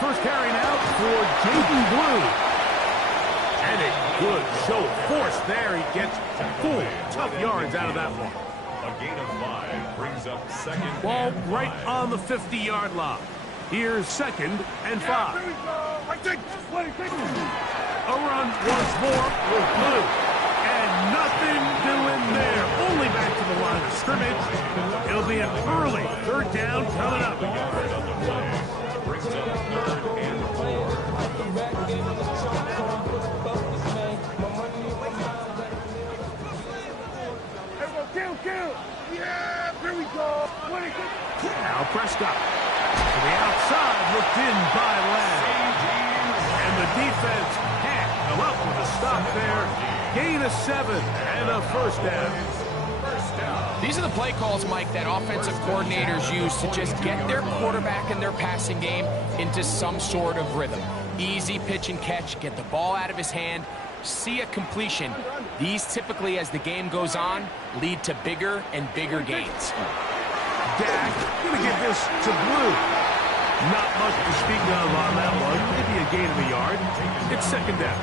First carry now for Jaden Blue. And a good show of force there. He gets full tough yards out of that one. A gain of 5 brings up second. Ball right on the 50-yard line. Here's second and 5. A run once more with Blue. And nothing doing there. Only back to the line of scrimmage. It'll be an early third down coming up. Brings up third and 4. Yeah, here we go. Now Prescott to the outside, looked in by Lamb. And the defense can't come up with a stop there. Gain of 7 and a first down. These are the play calls, Mike, that offensive coordinators use to just get their quarterback and their passing game into some sort of rhythm. Easy pitch and catch, get the ball out of his hand, see a completion. These typically, as the game goes on, lead to bigger and bigger gains. Dak going to get this to Blue. Not much to speak of on that one. Maybe a gain of a yard. It's second down.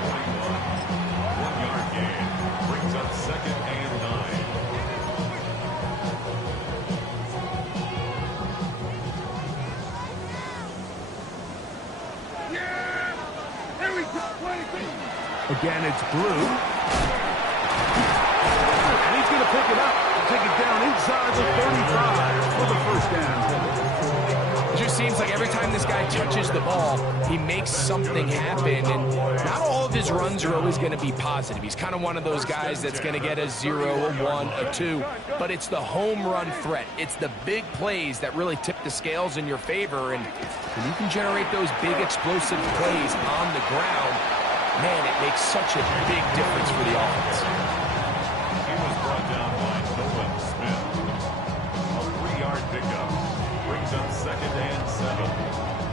1-yard gain brings up second and 9. Yeah, here we go. Again, it's Blue. And he's going to pick it up and take it down inside the 35 for the first down. It just seems like every time this guy touches the ball, he makes something happen. And not all of his runs are always going to be positive. He's kind of one of those guys that's going to get a 0, a 1, a 2. But it's the home run threat. It's the big plays that really tip the scales in your favor. And when you can generate those big explosive plays on the ground, man, it makes such a big difference for the offense. He was brought down by Nolan Smith. A 3-yard pickup brings up second and 7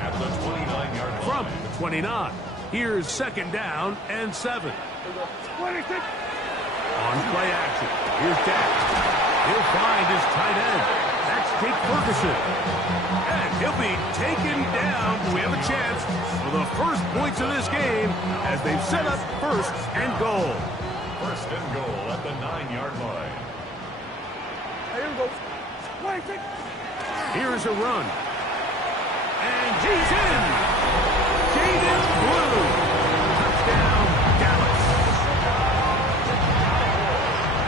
at the 29-yard line. From the 29, here's second down and 7. On play action, here's Dak. He'll find his tight end. That's Jake Ferguson. And he'll be taken down. We have a chance for the first points of this game as they've set up first and goal. First and goal at the 9-yard line. Here's a run. And he's in. Jaden Blue. Touchdown, Dallas.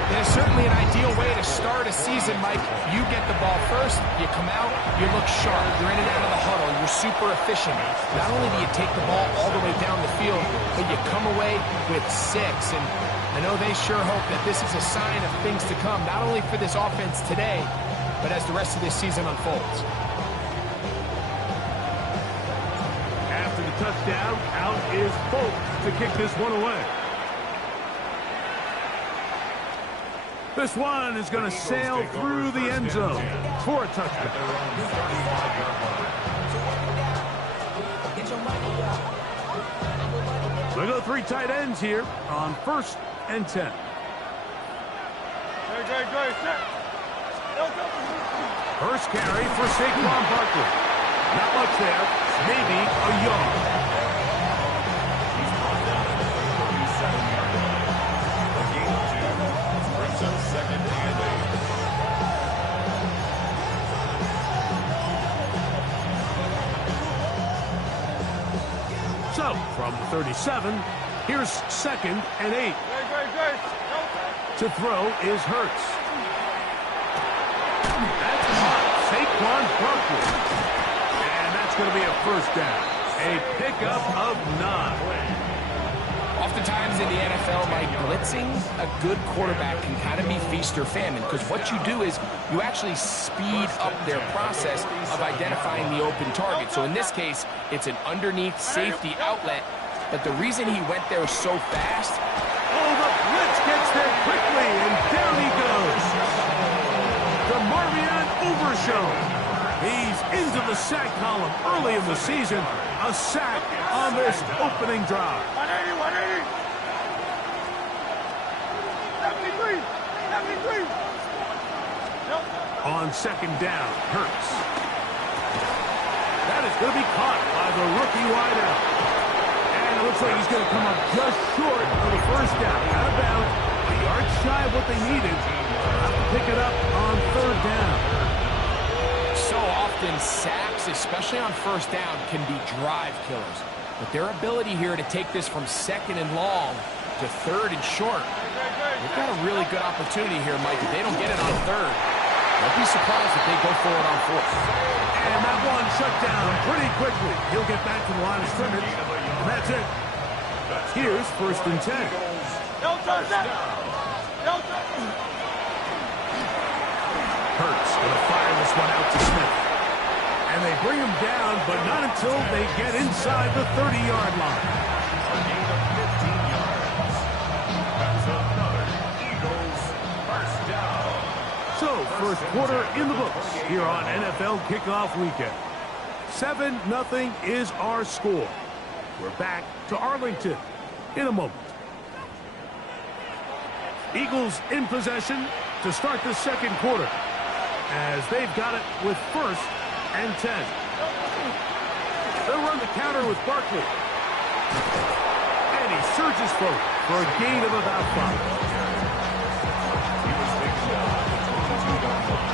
There's certainly an ideal way to start a season, Mike. You get the ball first, you come out, you look sharp, you're in and out of the huddle, you're super efficient. Not only do you take the ball all the way down the field, but you come away with 6. And I know they sure hope that this is a sign of things to come, not only for this offense today, but as the rest of this season unfolds. After the touchdown, out is Folk to kick this one away. This one is going to sail through the end zone for a touchdown. We go 3 tight ends here on 1st and 10. First carry for Saquon Barkley. Not much there, maybe a yard. Second and 8. So, from the 37, here's second and 8. To throw is Hurts. That's hot. Saquon Barkley. And that's going to be a first down. A pickup of 9. Oftentimes in the NFL, like blitzing, a good quarterback can kind of be feast or famine, because what you do is you actually speed up their process of identifying the open target. So in this case, it's an underneath safety outlet, but the reason he went there so fast... Oh, the blitz gets there quickly, and down he goes. The Marvion Overshown. He's into the sack column early in the season. A sack on this opening drive. 180. 73. On second down, Hurts. that is going to be caught by the rookie wideout. And it looks like he's going to come up just short of the first down. Out of bounds, a yard shy of what they needed. They'll have to pick it up on third down. So often, sacks, especially on first down, can be drive killers. But their ability here to take this from second and long to third and short, they've got a really good opportunity here, Mike. If they don't get it on third, don't be surprised if they go for it on fourth. And that one shut down pretty quickly. He'll get back to the line of scrimmage, and that's it. Here's 1st and 10. Hurts going to fire this one out to Smith. And they bring him down, but not until they get inside the 30-yard line. A gain of 15 yards. That's another Eagles first down. So, first quarter in the books here on NFL Kickoff Weekend. 7-0 is our score. We're back to Arlington in a moment. Eagles in possession to start the second quarter, as they've got it with 1st and 10. They'll run the counter with Barkley. And he surges forward for a gain of about 5. He was taken down at the 22-yard line.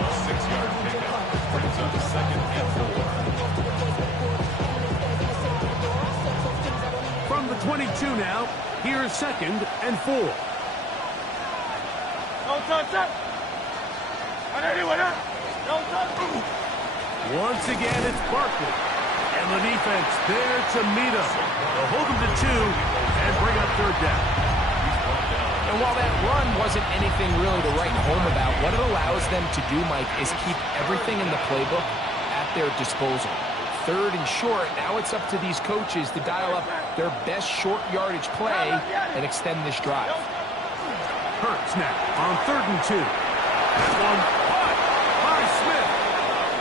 A 6-yard pickup brings up 2nd and 4. From the 22 now, here's 2nd and 4. Once again, it's Barkley. And the defense there to meet him. They'll hold him to 2 and bring up third down. And while that run wasn't anything really to write home about, what it allows them to do, Mike, is keep everything in the playbook at their disposal. Third and short, now it's up to these coaches to dial up their best short yardage play and extend this drive. Hurts now on 3rd and 2. That one caught by Smith.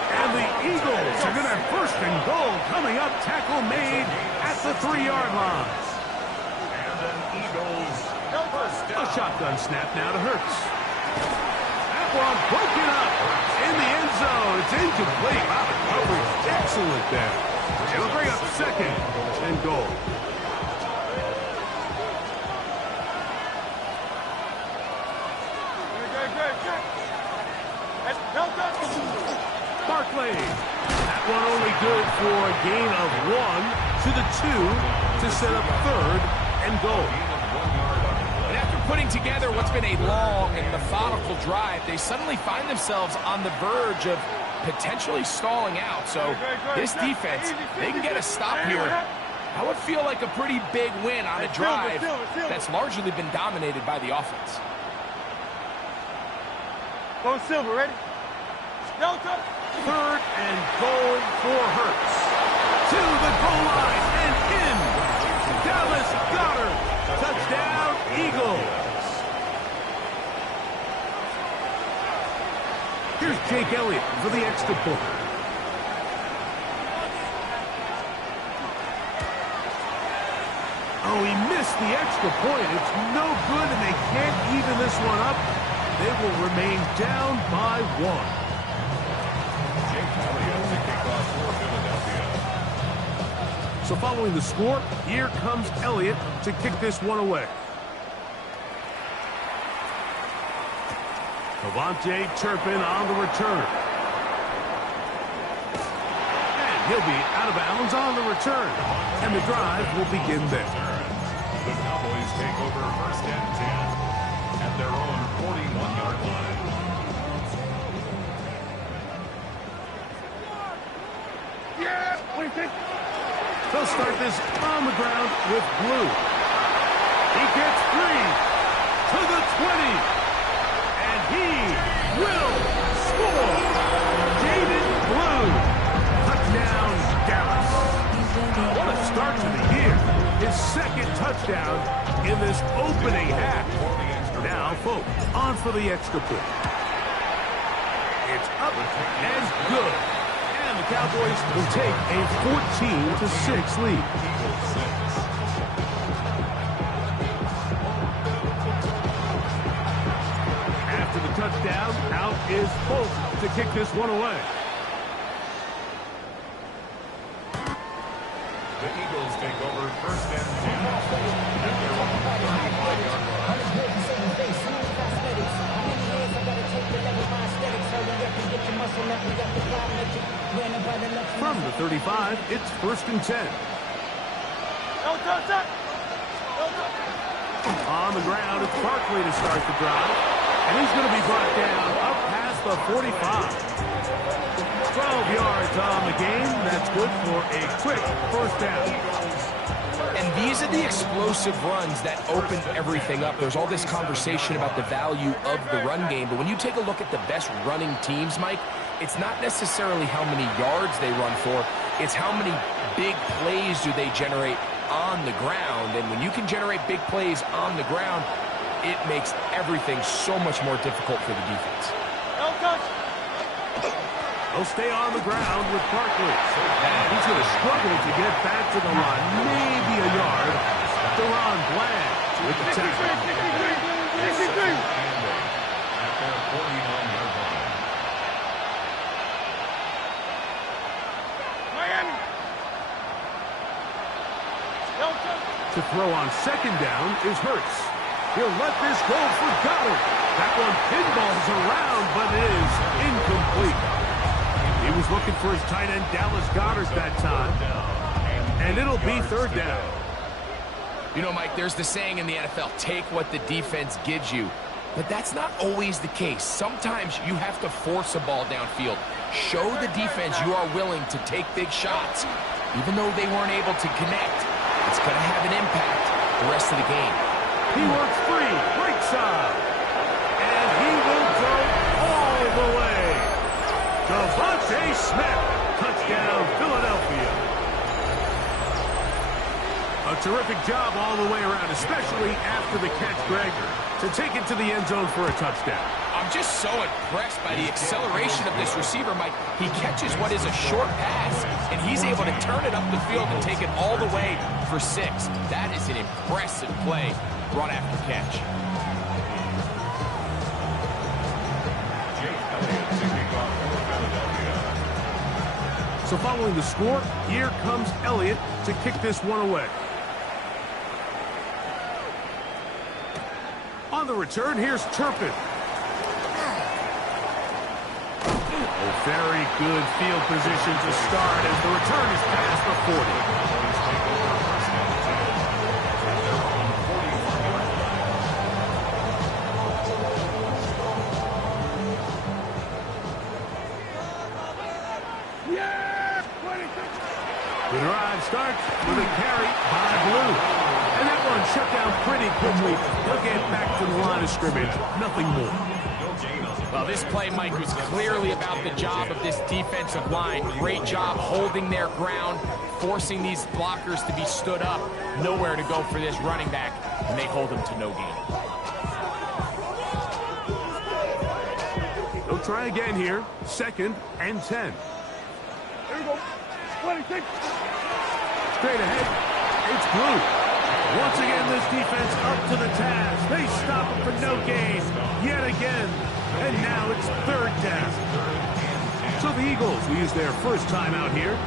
And the Eagles are going to have 1st and goal coming up. Tackle made at the 3-yard line. And an Eagles first down. A shotgun snap now to Hurts. That one broken up in the end zone. It's incomplete. Wow, the coverage excellent there. It'll bring up 2nd and goal. Barkley. That one only good for a gain of 1 to the 2 to set up 3rd and goal. And after putting together what's been a long and methodical drive, they suddenly find themselves on the verge of potentially stalling out. So this defense, they can get a stop here. That would feel like a pretty big win on a drive that's largely been dominated by the offense. Go Silver, ready? Delta. 3rd and goal for Hurts. To the goal line and in. Dallas Goedert. Touchdown, Eagles. Here's Jake Elliott for the extra point. Oh, he missed the extra point. It's no good, and they can't even this one up. They will remain down by 1. So following the score, here comes Elliott to kick this one away. Devontae Turpin on the return. And he'll be out of bounds on the return. And the drive will begin there. The Cowboys take over 1st and 10 at their own 41-yard line. Yeah, what do you think? They'll start this on the ground with Blue. He gets free to the 20. And he will score. David Blue. Touchdown, Dallas. What a start to the year. His 2nd touchdown in this opening half. Now, Folk on for the extra point. It's up and good. And the Cowboys will take a 14-6 lead. After the touchdown, out is Folk to kick this one away. take over first and 10 at their own 35-yard line. From the 35, it's first and 10. On the ground, it's Barkley to start the drive. And he's going to be brought down up past the 45. 12 yards on the game. That's good for a quick first down. And these are the explosive runs that open everything up. There's all this conversation about the value of the run game, but when you take a look at the best running teams, Mike, it's not necessarily how many yards they run for, it's how many big plays do they generate on the ground. And when you can generate big plays on the ground, it makes everything so much more difficult for the defense. They'll stay on the ground with Barkley. And he's going to struggle to get back to the line. Maybe a yard. Deron Bland with the tackle. At their 49-yard line. To throw on second down is Hurts. He'll let this go for Goddard. That one pinballs around, but it is incomplete. He was looking for his tight end, Dallas Goedert, that time. And it'll be third down. You know, Mike, there's the saying in the NFL, take what the defense gives you. But that's not always the case. Sometimes you have to force a ball downfield. Show the defense you are willing to take big shots. Even though they weren't able to connect, it's going to have an impact the rest of the game. He works free, breaks out, and he will go all the way. Devontae Smith, touchdown, Philadelphia. A terrific job all the way around, especially after the catch, Greg, to take it to the end zone for a touchdown. I'm just so impressed by the acceleration of this receiver, Mike. He catches what is a short pass, and he's able to turn it up the field and take it all the way for 6. That is an impressive play, run after catch. So following the score, here comes Elliott to kick this one away. On the return, here's Turpin. Very good field position to start as the return is past the 40. The drive starts with a carry by Blue. And that one shut down pretty quickly. He'll get back to the line of scrimmage. Nothing more. Well, this play, Mike, was clearly about the job of this defensive line. Great job holding their ground, forcing these blockers to be stood up. Nowhere to go for this running back, and they hold him to no gain. They'll try again here. 2nd and 10. There you go. 26. Straight ahead, it's Blue. Once again, this defense up to the task. They stop him for no gain yet again. And now it's 3rd down. So the Eagles will use their first time out here.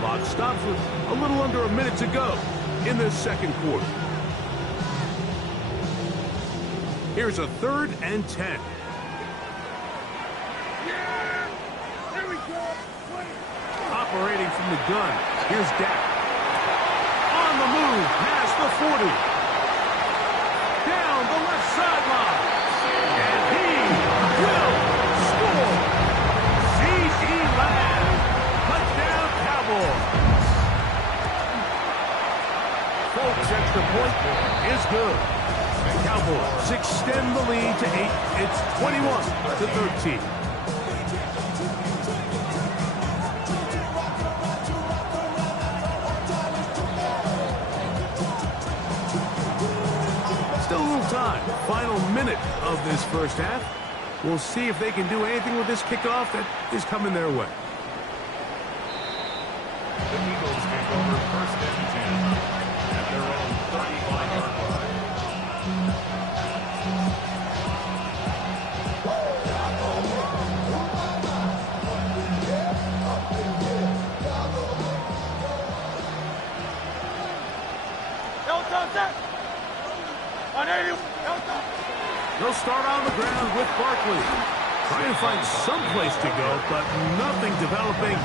Clock stops with a little under a minute to go in the 2nd quarter. Here's a 3rd and 10. Yeah! There we go. Operating from the gun, here's Dak. On the move, past the 40. Down the left sideline. And he will score. C.D. Lamb. Touchdown, Cowboys. Folks, extra point is good. The Cowboys extend the lead to 8. It's 21-13. Still a little time. Final minute of this first half. We'll see if they can do anything with this kickoff that is coming their way. The Eagles take over 1st and 10 at their own 35-yard line. They'll start on the ground with Barkley. Trying to find some place to go, but nothing developing.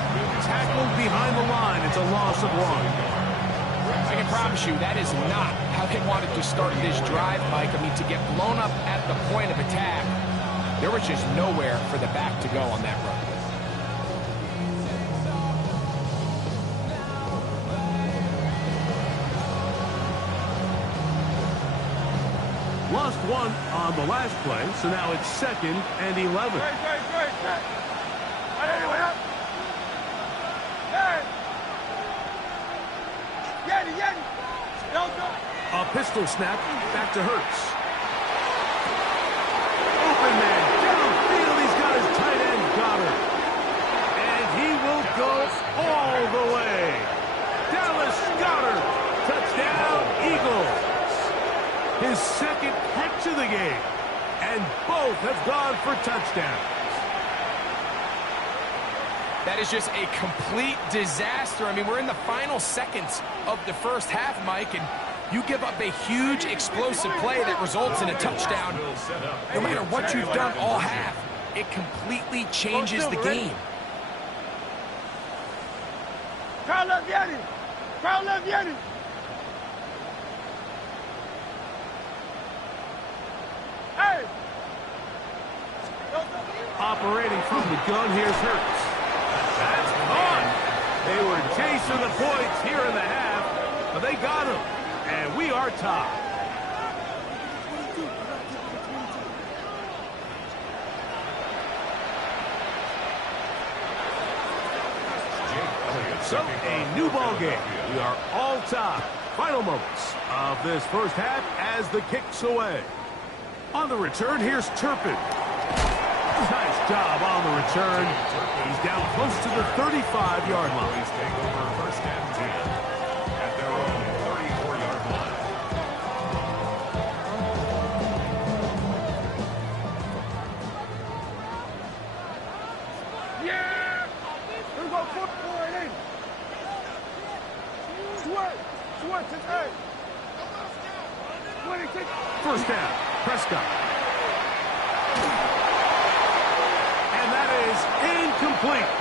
Tackled behind the line. It's a loss of 1. I can promise you that is not how they wanted to start this drive, Mike. I mean, to get blown up at the point of attack, there was just nowhere for the back to go on that run. Lost 1 on the last play, so now it's 2nd and 11. A pistol snap back to Hurts. Open man downfield. He's got his tight end Goddard. And he will go all the way. Dallas Goddard. Touchdown, Eagles. His 2nd catch of the game. And both have gone for touchdowns. That is just a complete disaster. I mean, we're in the final seconds of the first half, Mike, and you give up a huge explosive play that results in a touchdown. No matter what you've done all half, it completely changes the game. Crowd love Yanni. Crowd love Yanni. Hey! Operating from the gun, here's Hurts. That's caught. They were chasing the points here in the half, but they got him. And we are tied. So, a new ball game. We are all tied. Final moments of this first half as the kick's away. On the return, here's Turpin. Nice job on the return. He's down close to the 35-yard line. Cowboys take over 1st and 10 at their own 34-yard line. Yeah! Here we go, 4 and 8. Sweat, today. 26. First down, Prescott. And that is incomplete.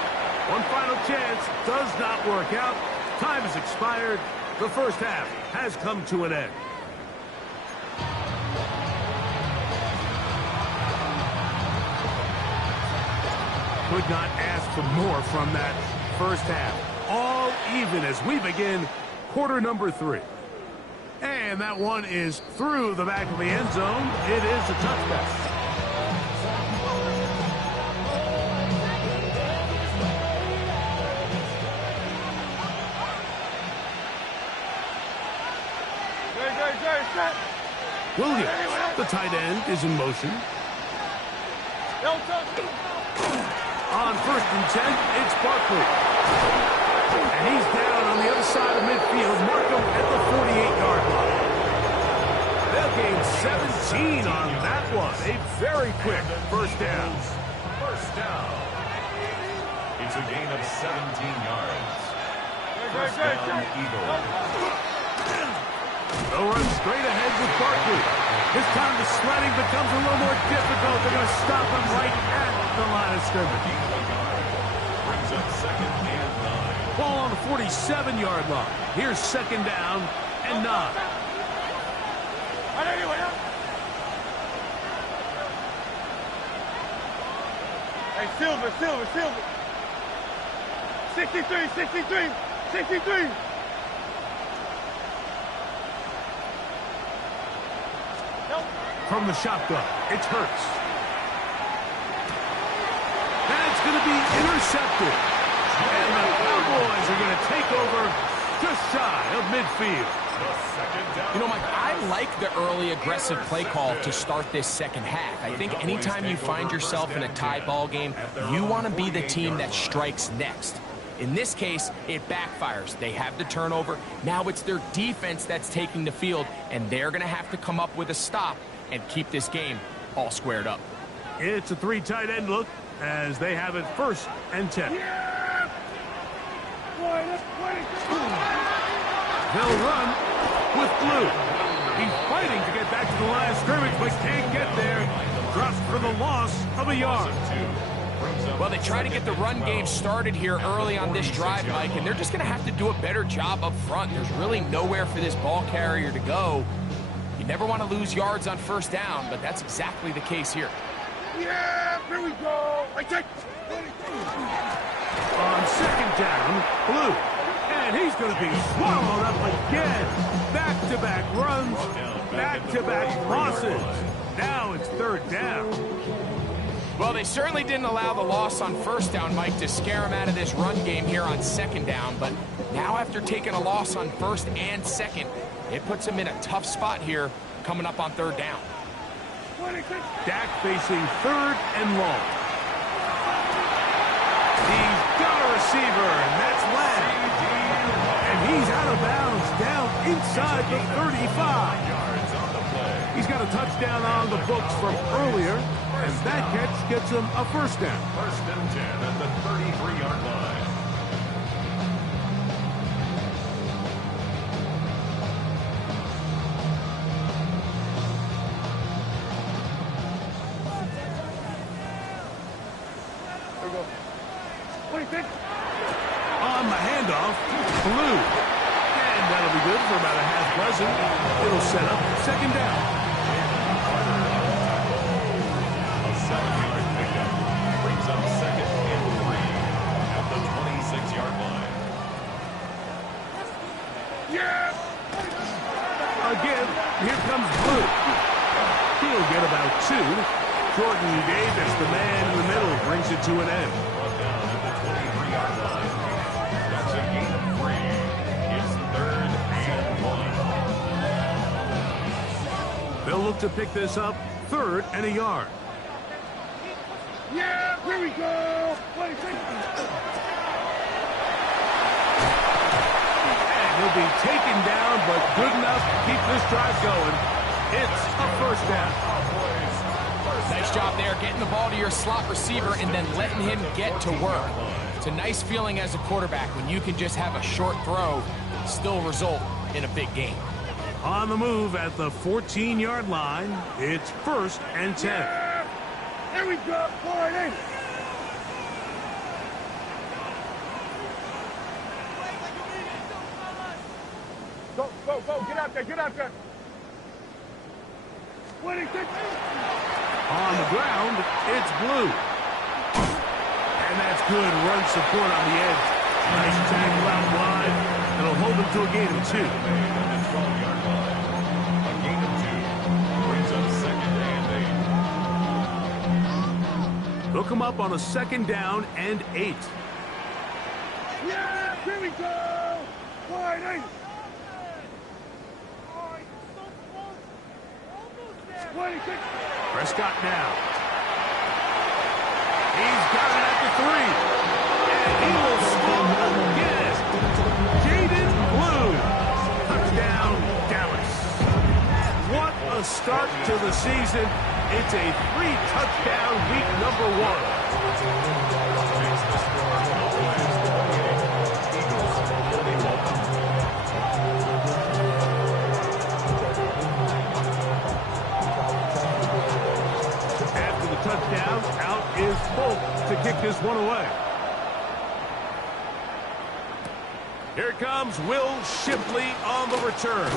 One final chance does not work out. Time has expired. The first half has come to an end. Could not ask for more from that first half. All even as we begin quarter number 3. And that one is through the back of the end zone. It is a touchdown. Williams, the tight end, is in motion. On 1st and 10, it's Barkley. And he's down on the other side of midfield. Mark him at the 48-yard line. They'll gain 17 on that one. A very quick first down. First down. It's a gain of 17 yards. First down, Eagles. They'll run straight ahead with Barkley. This time the sledding becomes a little more difficult. They're going to stop him right at the line of scrimmage. Brings up 2nd and 9. Ball on the 47-yard line. Here's 2nd down and 9. Hey, Silver. 63. From the shotgun, it's Hurts. And it's going to be intercepted. And the Cowboys are going to take over just shy of midfield. You know, Mike, I like the early aggressive play call to start this second half. I think anytime you find yourself in a tie ball game, you want to be the team that strikes next. In this case, it backfires. They have the turnover. Now it's their defense that's taking the field, and they're going to have to come up with a stop and keep this game all squared up. It's a 3 tight end look as they have it 1st and 10. They'll run with blue. He's fighting to get back to the line of scrimmage, but can't get there. Drops for the loss of a yard. Well, they try to get the run game started here early on this drive, Mike, and they're just going to have to do a better job up front. There's really nowhere for this ball carrier to go. You never want to lose yards on first down, but that's exactly the case here. Yeah, here we go. I take. On second down, Blue. And he's going to be swallowed up again. Back-to-back runs, back-to-back losses. Now it's third down. Well, they certainly didn't allow the loss on first down, Mike, to scare him out of this run game here on second down. But now after taking a loss on first and second, it puts him in a tough spot here coming up on third down. Dak facing third and long. He's got a receiver, and that's Lamb. And he's out of bounds, down inside the 35. He's got a touchdown on the books from earlier, and that catch gets him a first down. First and 10 at the 33-yard line. On the handoff, Blue. And that'll be good for about a half dozen. It'll set up second down. A 7-yard pickup brings up second and 3 at the 26-yard line. Yeah. Again, here comes Blue. He'll get about 2. Jordan Davis, the man in the middle, brings it to an end. Brought down at the 23-yard line. That's a gain of 3. It's third and 1. They'll look to pick this up, third and a yard. Yeah, here we go. And he'll be taken down, but good enough to keep this drive going. It's a first down. Nice job there, getting the ball to your slot receiver and then letting him get to work. It's a nice feeling as a quarterback when you can just have a short throw, still result in a big game. On the move at the 14-yard line, it's first and 10. Yeah. Here we go. Boy, hey. Go, go, go. Get out there. Get out there. 26. On the ground, it's Blue. And that's good run support on the edge. Nice tackle out wide. It'll hold him to a gain of 2. A gain of 2 brings up second and 8. They'll come up on a second down and 8. Yeah, here we go. Boy, hey. 26. Prescott now. He's got it at the 3. And he will score again. Jaden Blue. Touchdown, Dallas. What a start to the season. It's a 3-touchdown week number 1. Touchdown, out is Folk to kick this one away. Here comes Will Shipley on the return.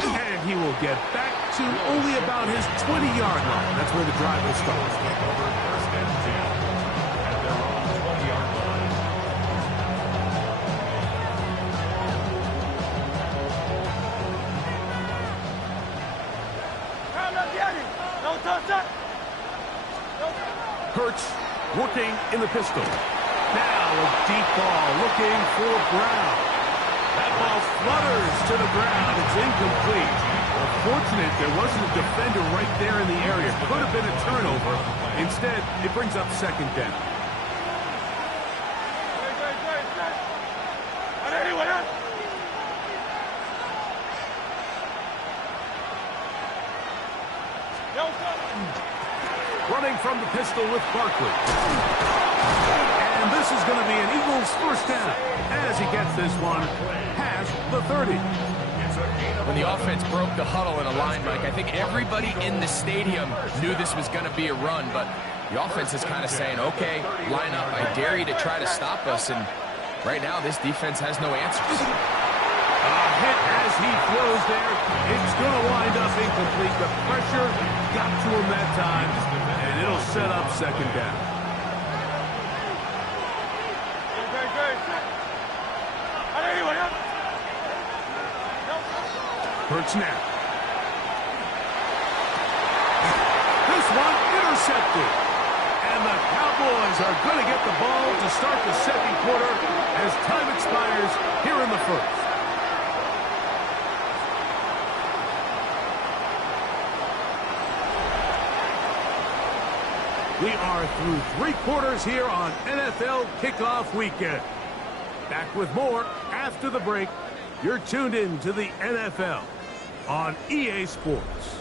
And he will get back to only about his 20-yard line. That's where the drive will start. First and 10 at their own 20-yard line. Don't touch that. Hurts working in the pistol. Now a deep ball looking for Brown. That ball flutters to the ground. It's incomplete. Fortunate there wasn't a defender right there in the area. Could have been a turnover. Instead, it brings up second down. Running from the pistol with Barkley. And this is going to be an Eagles first down as he gets this one past the 30. It's When the offense broke the huddle in a line, Mike, I think everybody in the stadium knew this was going to be a run, but the offense is kind of saying, okay, line up, I dare you to try to stop us, and right now this defense has no answers. A hit as he throws there. It's going to wind up incomplete. The pressure got to him that time, and it'll set up second down. Hurts now. This one intercepted. And the Cowboys are going to get the ball to start the second quarter as time expires here in the first. We are through 3 quarters here on NFL Kickoff Weekend. Back with more after the break. You're tuned in to the NFL on EA Sports.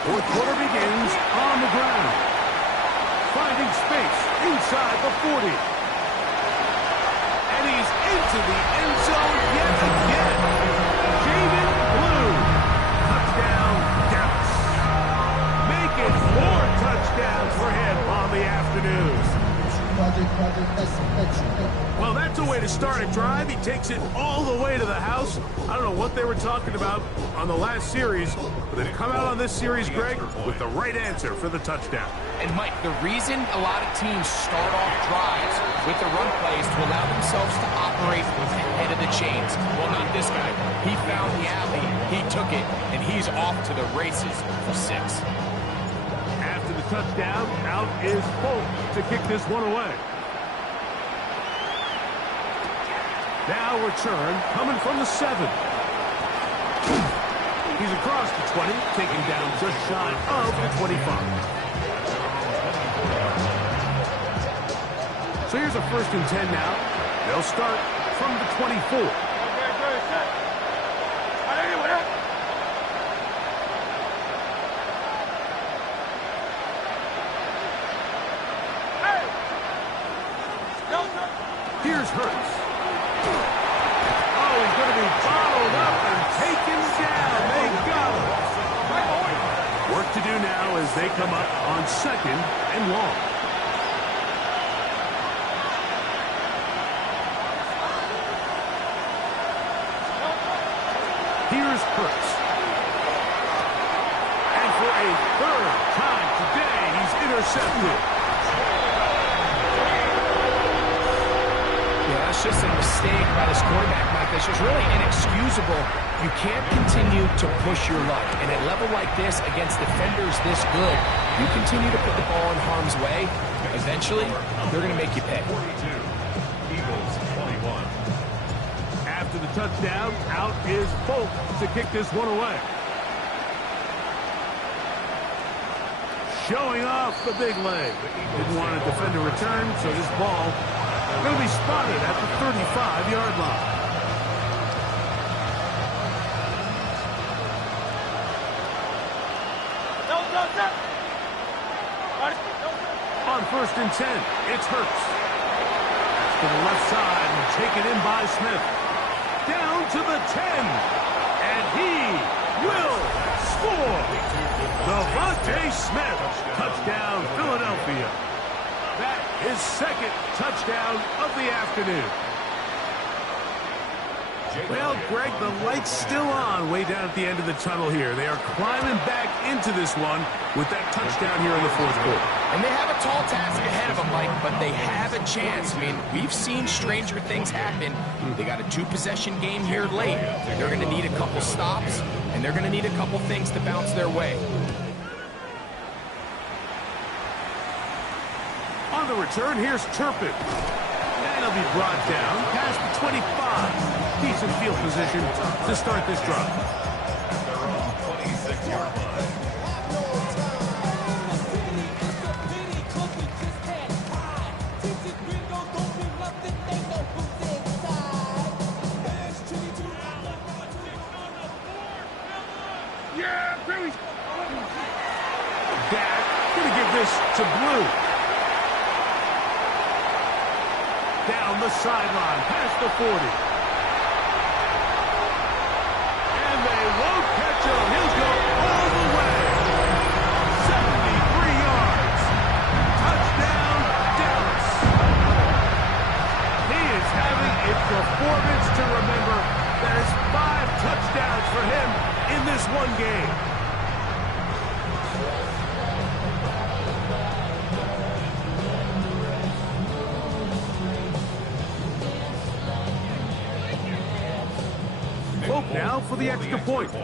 Fourth quarter begins on the ground. Finding space inside the 40. And he's into the end zone yet again. Jamin Blue. Touchdown, Dallas. Making 4 touchdowns for him on the afternoon. Well, that's a way to start a drive. He takes it all the way to the house. I don't know what they were talking about on the last series, but they've come out on this series, Greg, with the right answer for the touchdown. And, Mike, the reason a lot of teams start off drives with the run plays to allow themselves to operate ahead of the chains. Well, not this guy. He found the alley, he took it, and he's off to the races for 6. After the touchdown, out is Folk to kick this one away. Now return coming from the 7. He's across the 20, taken down just shy of the 25. So here's a 1st and 10 now. They'll start from the 24. Here's Hurts. Oh, he's going to be bottled up and taken down. They got him. Work to do now as they come up on 2nd and long. Here's Hurts. And for a 3rd time today, he's intercepted. That's just a mistake by this quarterback, Mike. That's just really inexcusable. You can't continue to push your luck. And at a level like this, against defenders this good, you continue to put the ball in harm's way, eventually, they're going to make you pay. 42, Eagles 21. After the touchdown, out is Folk to kick this one away. Showing off the big leg. Didn't want a defender return, so this ball going to be spotted at the 35-yard line. On 1st and 10, it's Hurts. To the left side and taken in by Smith. Down to the 10. And he will score. Devontae Smith. Touchdown, Philadelphia. That is 2nd touchdown of the afternoon. Well, Greg, the light's still on way down at the end of the tunnel here. They are climbing back into this one with that touchdown here in the 4th quarter. And they have a tall task ahead of them, Mike, but they have a chance. I mean, we've seen stranger things happen. They got a 2-possession game here late. They're going to need a couple stops, and they're going to need a couple things to bounce their way. On the return, here's Turpin. And he'll be brought down past the 25. Decent field position to start this drive. They're on 26-yard line. Dak gonna give this to Blue. Down the sideline, past the 40. And they won't catch him. He'll go all the way. 73 yards. Touchdown, Dallas. He is having a performance to remember. That is 5 touchdowns for him in this one game. Hope now for the extra point. He's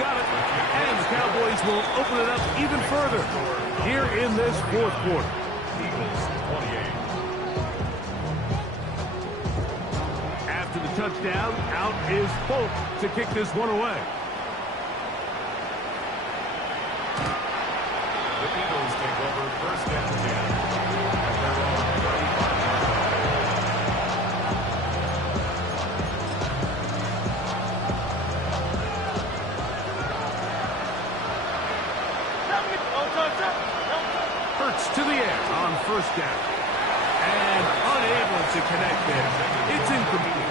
got it. And the Cowboys will open it up even further here in this fourth quarter. Eagles 28. After the touchdown, out is Folk to kick this one away. The Eagles take over first and 10. At their own 35-yard line. Hurts to the air on first down. And unable to connect there. It's incomplete.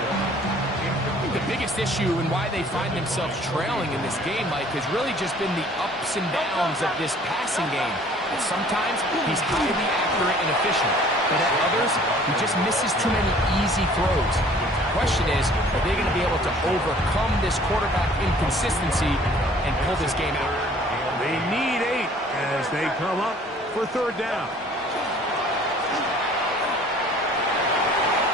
The biggest issue and why they find themselves trailing in this game, Mike, has really just been the ups and downs of this passing game. And sometimes he's highly accurate and efficient, but at others, he just misses too many easy throws. The question is, are they going to be able to overcome this quarterback inconsistency and pull this game out? They need 8 as they come up for third down.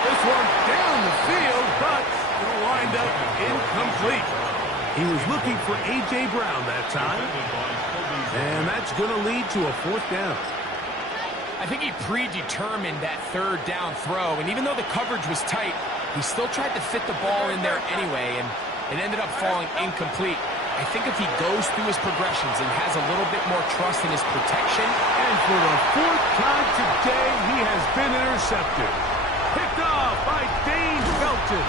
This one down the field, but it'll wind up incomplete. He was looking for A.J. Brown that time, and that's going to lead to a fourth down. I think he predetermined that third down throw, and even though the coverage was tight, he still tried to fit the ball in there anyway, and it ended up falling incomplete. I think if he goes through his progressions and has a little bit more trust in his protection. And for the 4th time today, he has been intercepted. Picked off by Dane Felton.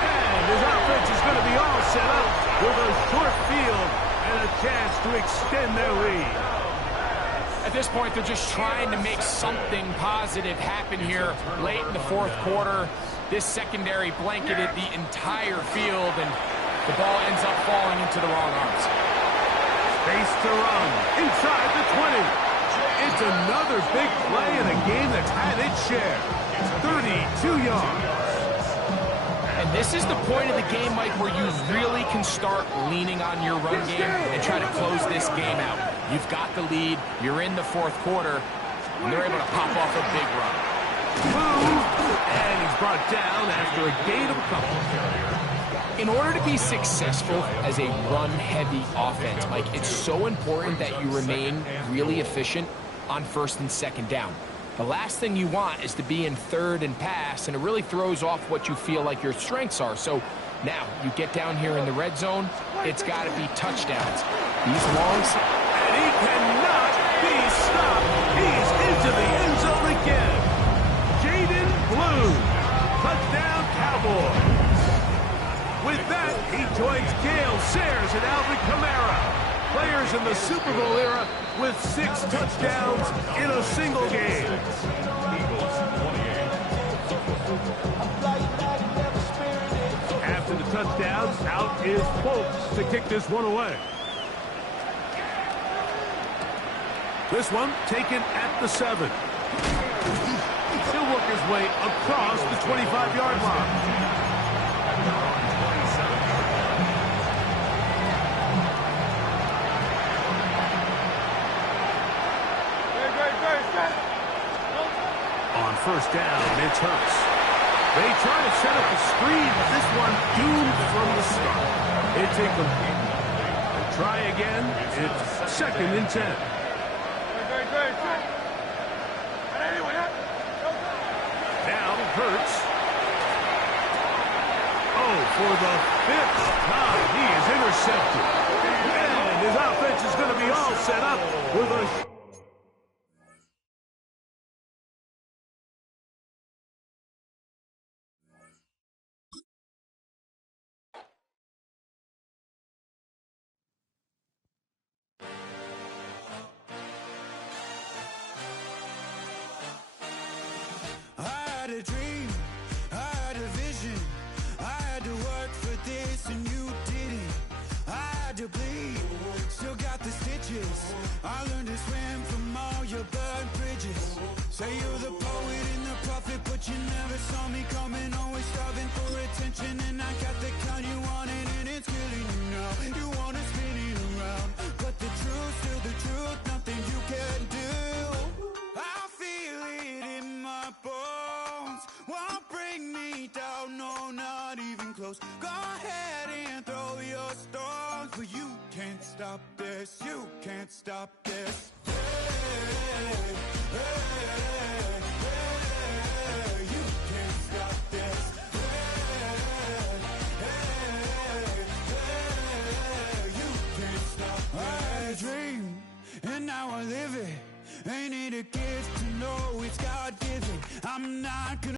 And his offense is going to be all set up with a short field and a chance to extend their lead. At this point, they're just trying to make something positive happen here late in the fourth quarter. This secondary blanketed the entire field, and the ball ends up falling into the wrong arms. Space to run inside the 20. It's another big play in a game that's had its share. 32 yards. And this is the point of the game, Mike, where you really can start leaning on your run game and try to close this game out. You've got the lead. You're in the fourth quarter, and they're able to pop off a big run. Move, and he's brought down after a gain of a couple. In order to be successful as a run-heavy offense, Mike, it's so important that you remain really efficient on first and second down. The last thing you want is to be in third and pass, and it really throws off what you feel like your strengths are. So now you get down here in the red zone, it's got to be touchdowns. These longs, and he cannot be stopped. He's into the end zone again. Jaden Blue, touchdown Cowboys. With that, he joins Gale Sayers and Alvin Kamara, players in the Super Bowl era with 6 touchdowns in a single game. Eagles 28. After the touchdowns, out is Folks to kick this one away. This one taken at the 7. He'll work his way across the 25-yard line. On first down, it's Hurts. They try to set up a screen, but this one doomed from the start. It's incomplete. They try again. It's 2nd and 10. Now Hurts. Oh, for the 5th time, he is intercepted. And his offense is going to be all set up with a... coming, always starving for attention, and I got the kind you wanted, and it's killing you now. You wanna spin it around, but the truth's still the truth, nothing you can do. I feel it in my bones, won't bring me down, no, not even close. Go ahead and throw your stones, but you can't stop this, you can't stop this. Hey, hey, hey, you can't stop this. Hey, hey, hey, you can't stop this. I had a dream, and now I live it. Ain't it a gift to know it's God-given? I'm not gonna